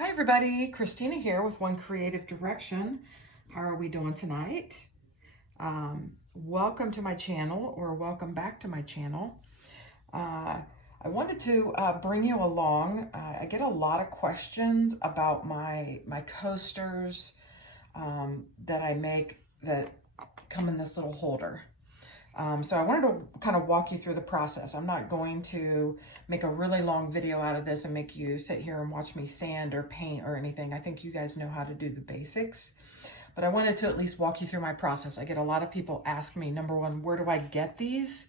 Hi everybody, Christina here with One Creative Direction. How are we doing tonight? Welcome to my channel, or welcome back to my channel. I wanted to bring you along. I get a lot of questions about my coasters that I make that come in this little holder. So I wanted to kind of walk you through the process. I'm not going to make a really long video out of this and make you sit here and watch me sand or paint or anything. I think you guys know how to do the basics, but I wanted to at least walk you through my process. I get a lot of people ask me, number one, where do I get these?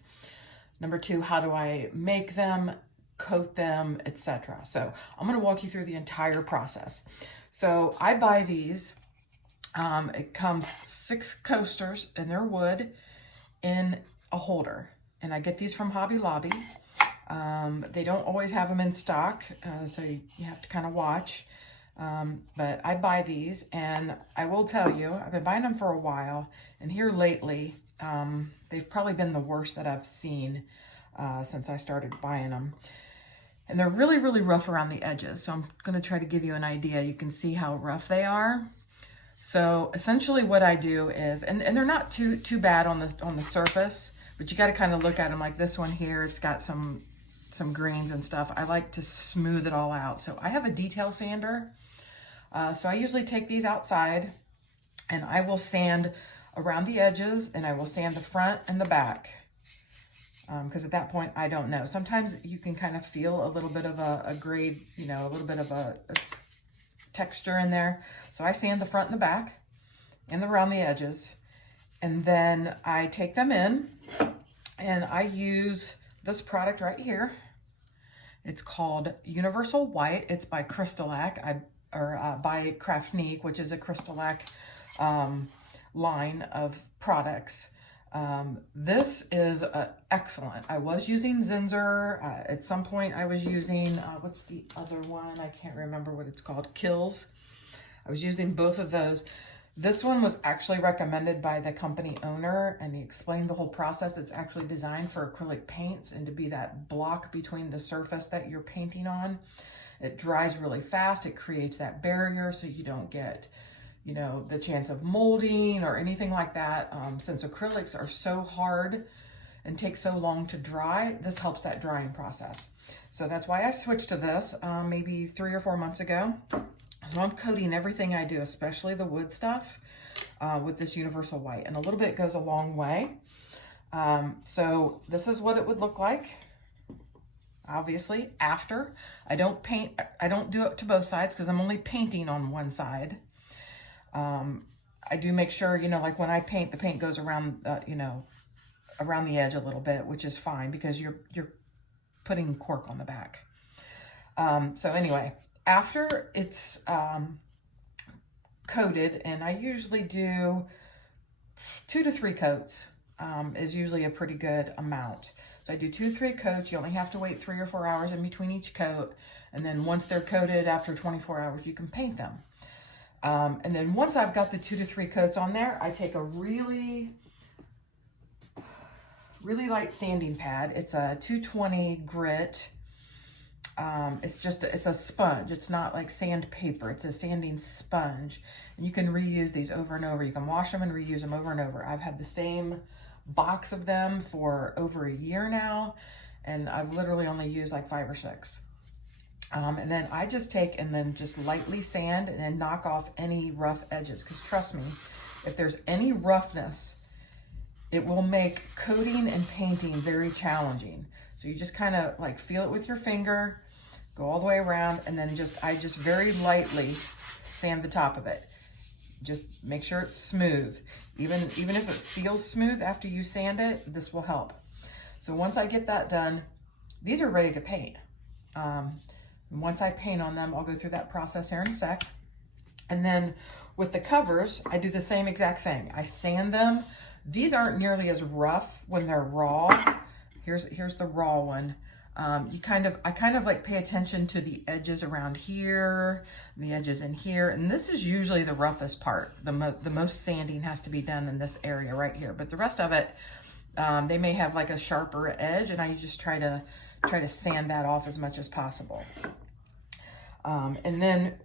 Number two, how do I make them, coat them, etc. So I'm going to walk you through the entire process. So I buy these. It comes 6 coasters and they're wood in a holder, and I get these from Hobby Lobby. They don't always have them in stock, so you have to kind of watch, but I buy these, and I will tell you, I've been buying them for a while, and here lately they've probably been the worst that I've seen since I started buying them, and they're really rough around the edges. So I'm going to try to give you an idea. You can see how rough they are. So essentially what I do is, and they're not too bad on the surface, but you got to kind of look at them. Like this one here, it's got some grains and stuff. I like to smooth it all out. So I have a detail sander. So I usually take these outside and I will sand around the edges, and I will sand the front and the back. Because at that point, I don't know. Sometimes you can kind of feel a little bit of a grade, a little bit of a texture in there. So I sand the front and the back and around the edges, and then I take them in and I use this product right here. It's called Universal White. It's by Crystalac, by Craftnique, which is a Crystalac line of products. This is excellent. I was using Zinsser. At some point I was using, what's the other one? I can't remember what it's called. Kills. I was using both of those. This one was actually recommended by the company owner, and he explained the whole process. It's actually designed for acrylic paints and to be that block between the surface that you're painting on. It dries really fast. It creates that barrier so you don't get the chance of molding or anything like that. Since acrylics are so hard and take so long to dry, this helps that drying process. So that's why I switched to this maybe 3 or 4 months ago. So I'm coating everything I do, especially the wood stuff, with this Universal White, and a little bit goes a long way. So this is what it would look like. Obviously, after I don't do it to both sides because I'm only painting on one side. I do make sure, like when I paint, the paint goes around, around the edge a little bit, which is fine because you're putting cork on the back. So anyway, after it's coated, and I usually do 2 to 3 coats, is usually a pretty good amount. So I do 2 to 3 coats. You only have to wait 3 or 4 hours in between each coat. And then once they're coated, after 24 hours, you can paint them. And then once I've got the 2 to 3 coats on there, I take a really light sanding pad. It's a 220 grit. It's a sponge. It's not like sandpaper. It's a sanding sponge. And you can reuse these over and over. You can wash them and reuse them over and over. I've had the same box of them for over a year now, and I've literally only used like 5 or 6. And then I just take and then just lightly sand and then knock off any rough edges. Because trust me, if there's any roughness, it will make coating and painting very challenging. So you just kind of like feel it with your finger, go all the way around, and then I just very lightly sand the top of it. Just make sure it's smooth. Even if it feels smooth after you sand it, this will help. So once I get that done, these are ready to paint. Once I paint on them, I'll go through that process here in a sec. And then with the covers, I do the same exact thing. I sand them. These aren't nearly as rough when they're raw. Here's the raw one. I kind of like pay attention to the edges around here, the edges in here, and this is usually the roughest part. The most sanding has to be done in this area right here, but the rest of it, they may have like a sharper edge, and I just try to sand that off as much as possible. And then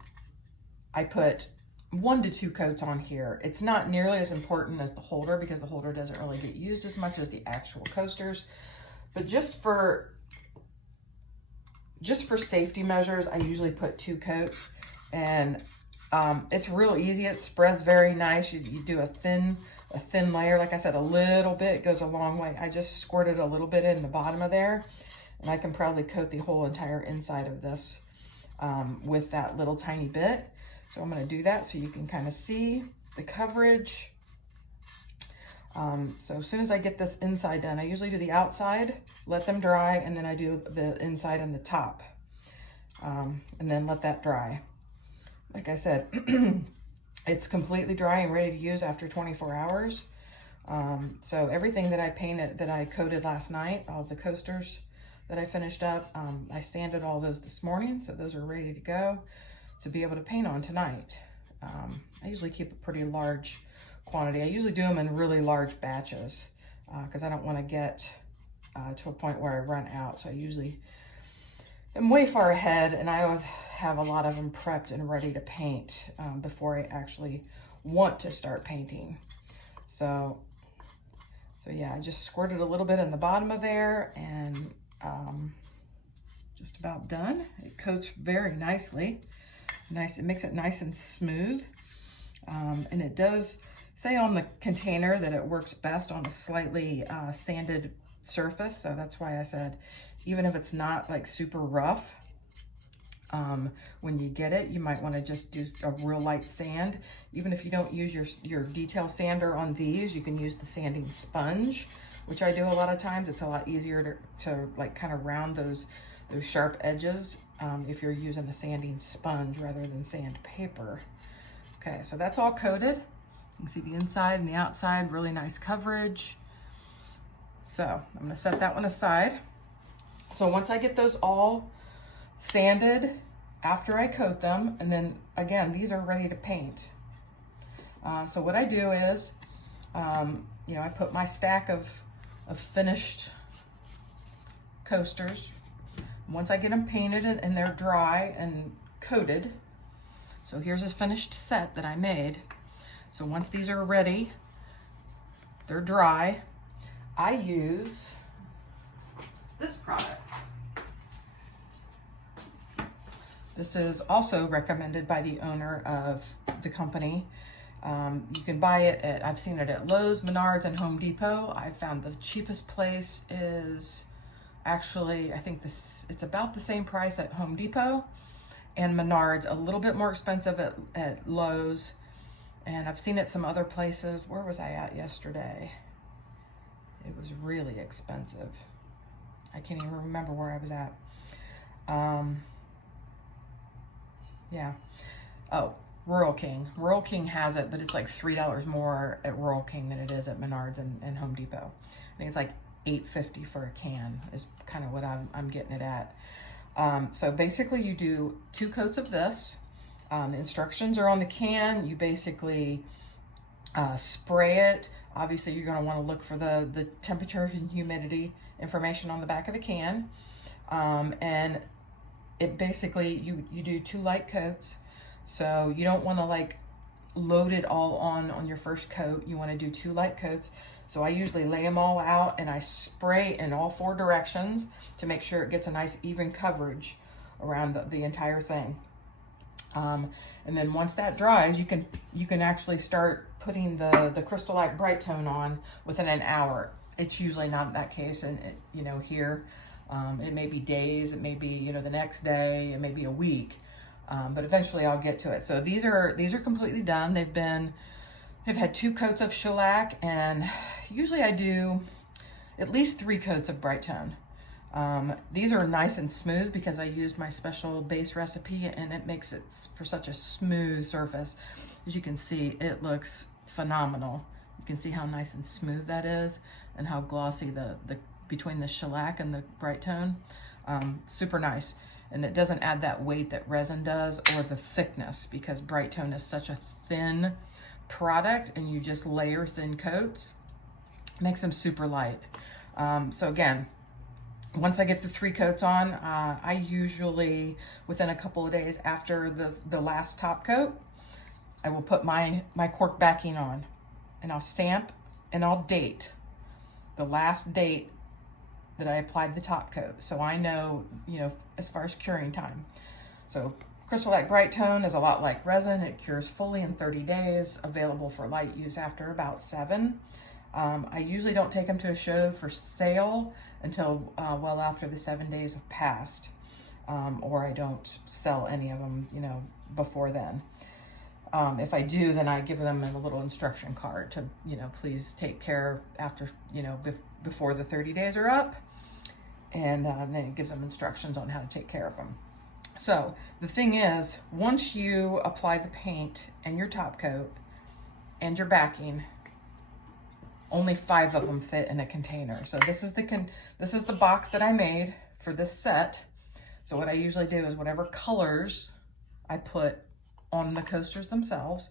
I put 1 to 2 coats on here. It's not nearly as important as the holder because the holder doesn't really get used as much as the actual coasters. But just for safety measures, I usually put 2 coats, and it's real easy. It spreads very nice. You do a thin layer. Like I said, a little bit goes a long way. I just squirted a little bit in the bottom of there, and I can probably coat the whole entire inside of this with that little tiny bit. So I'm going to do that so you can kind of see the coverage. So as soon as I get this inside done, I usually do the outside, let them dry, and then I do the inside and the top, and then let that dry. Like I said, it's completely dry and ready to use after 24 hours. So everything that I painted, that I coated last night, all of the coasters that I finished up, I sanded all those this morning, so those are ready to go to be able to paint on tonight. I usually keep a pretty large quantity. I usually do them in really large batches because I don't want to get to a point where I run out. So I usually am way far ahead, and I always have a lot of them prepped and ready to paint before I actually want to start painting. So yeah, I just squirted a little bit in the bottom of there, and just about done. It coats very nicely. Nice, it makes it nice and smooth. And it does say on the container that it works best on a slightly sanded surface. So that's why I said, even if it's not like super rough, when you get it, you might want to just do a real light sand. Even if you don't use your detail sander on these, you can use the sanding sponge, which I do a lot of times. It's a lot easier to like kind of round those sharp edges if you're using a sanding sponge rather than sandpaper. Okay, so that's all coated. You can see the inside and the outside, really nice coverage. So I'm gonna set that one aside. So once I get those all sanded after I coat them, and then again, these are ready to paint. So what I do is, you know, I put my stack of finished coasters. Once I get them painted and they're dry and coated, so here's a finished set that I made. So once these are ready, they're dry, I use this product. This is also recommended by the owner of the company. You can buy it at, I've seen it at Lowe's, Menards, and Home Depot. I found the cheapest place is actually, I think it's about the same price at Home Depot, and Menards, a little bit more expensive at Lowe's. And I've seen it some other places. Where was I at yesterday? It was really expensive. I can't even remember where I was at. Yeah. Oh, Rural King. Rural King has it, but it's like $3 more at Rural King than it is at Menards and Home Depot. I think it's like $8.50 for a can is kind of what I'm getting it at. So basically you do 2 coats of this. The instructions are on the can. You basically spray it. Obviously you're going to want to look for the temperature and humidity information on the back of the can. And it basically, you do 2 light coats. So you don't want to like load it all on your first coat. You want to do 2 light coats. So I usually lay them all out and I spray in all 4 directions to make sure it gets a nice even coverage around the entire thing. And then once that dries, you can actually start putting the Crystal Light Bright Tone on within an hour. It's usually not that case, and you know, here it may be days, it may be, you know, the next day, it may be a week, but eventually I'll get to it. So these are completely done. They've had 2 coats of shellac, and usually I do at least 3 coats of Bright Tone. These are nice and smooth because I used my special base recipe, and it makes it for such a smooth surface. As you can see, it looks phenomenal. You can see how nice and smooth that is, and how glossy the between the shellac and the Bright Tone. Super nice. And it doesn't add that weight that resin does, or the thickness, because Bright Tone is such a thin product, and you just layer thin coats. Makes them super light. So again, once I get the 3 coats on, I usually, within a couple of days after the last top coat, I will put my cork backing on, and I'll stamp and I'll date the last date that I applied the top coat. So I know, you know, as far as curing time. So Crystalac Bright Tone is a lot like resin. It cures fully in 30 days, available for light use after about 7. I usually don't take them to a show for sale until well after the 7 days have passed, or I don't sell any of them, you know, before then. If I do, then I give them a little instruction card to, you know, please take care after, you know, before the 30 days are up. And then it gives them instructions on how to take care of them. So the thing is, once you apply the paint and your top coat and your backing, only 5 of them fit in a container. So this is the box that I made for this set. So what I usually do is whatever colors I put on the coasters themselves,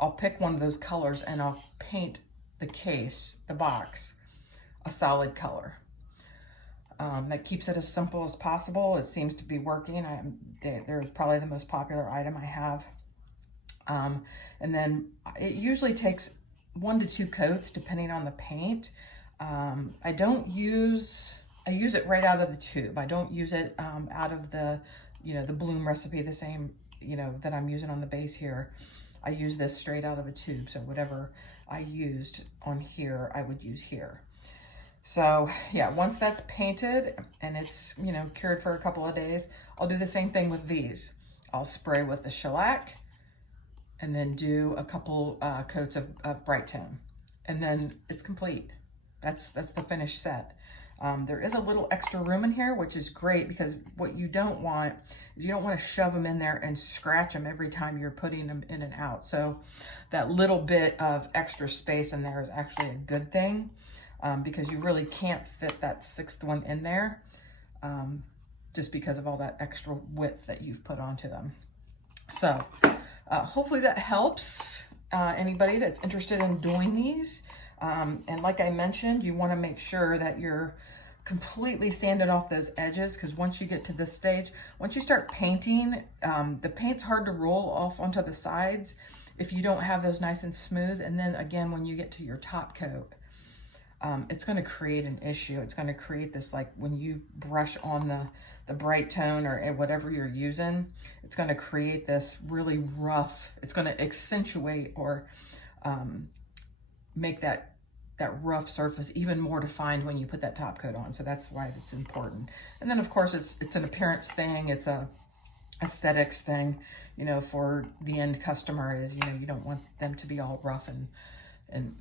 I'll pick one of those colors and I'll paint the case, the box, a solid color. That keeps it as simple as possible. It seems to be working. They're probably the most popular item I have. And then it usually takes 1 to 2 coats depending on the paint. I use it right out of the tube. I don't use it out of the, you know, the Bloom recipe, the same, you know, that I'm using on the base here. I use this straight out of a tube. So whatever I used on here, I would use here. So yeah, once that's painted and it's, you know, cured for a couple of days, I'll do the same thing with these. I'll spray with the shellac and then do a couple coats of Bright Tone, and then it's complete. That's the finished set. There is a little extra room in here, which is great, because what you don't want is you don't want to shove them in there and scratch them every time you're putting them in and out. So that little bit of extra space in there is actually a good thing, because you really can't fit that 6th one in there, just because of all that extra width that you've put onto them. So hopefully that helps anybody that's interested in doing these. And like I mentioned, you want to make sure that you're completely sanded off those edges, because once you get to this stage, once you start painting, the paint's hard to roll off onto the sides if you don't have those nice and smooth. And then again, when you get to your top coat, it's going to create an issue. It's going to create this, like when you brush on the Bright Tone or whatever you're using, it's going to create this really rough, it's going to accentuate or make that rough surface even more defined when you put that top coat on. So that's why it's important. And then of course it's an appearance thing, it's a aesthetics thing, you know, for the end customer. Is, you know, you don't want them to be all rough and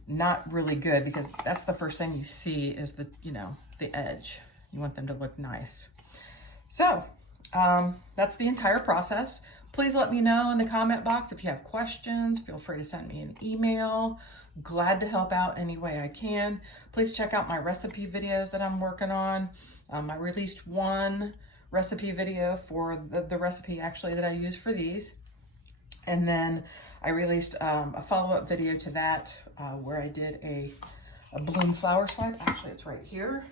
not really good, because that's the first thing you see is the, you know, the edge. You want them to look nice. So that's the entire process. Please let me know in the comment box if you have questions. Feel free to send me an email. Glad to help out any way I can. Please check out my recipe videos that I'm working on. I released one recipe video for the recipe actually that I use for these. And then I released a follow-up video to that where I did a Bloom flower swipe. Actually, it's right here.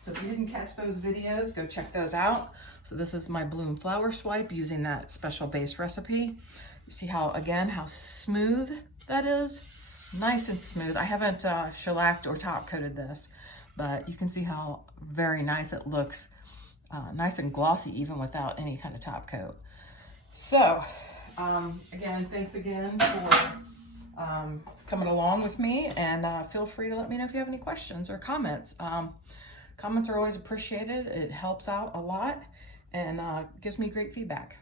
So if you didn't catch those videos, go check those out. So this is my Bloom flower swipe using that special base recipe. You see how, again, how smooth that is? Nice and smooth. I haven't shellacked or top coated this, but you can see how very nice it looks. Nice and glossy even without any kind of top coat. So again, thanks again for coming along with me, and feel free to let me know if you have any questions or comments. Comments are always appreciated. It helps out a lot and gives me great feedback.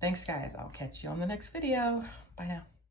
Thanks guys. I'll catch you on the next video. Bye now.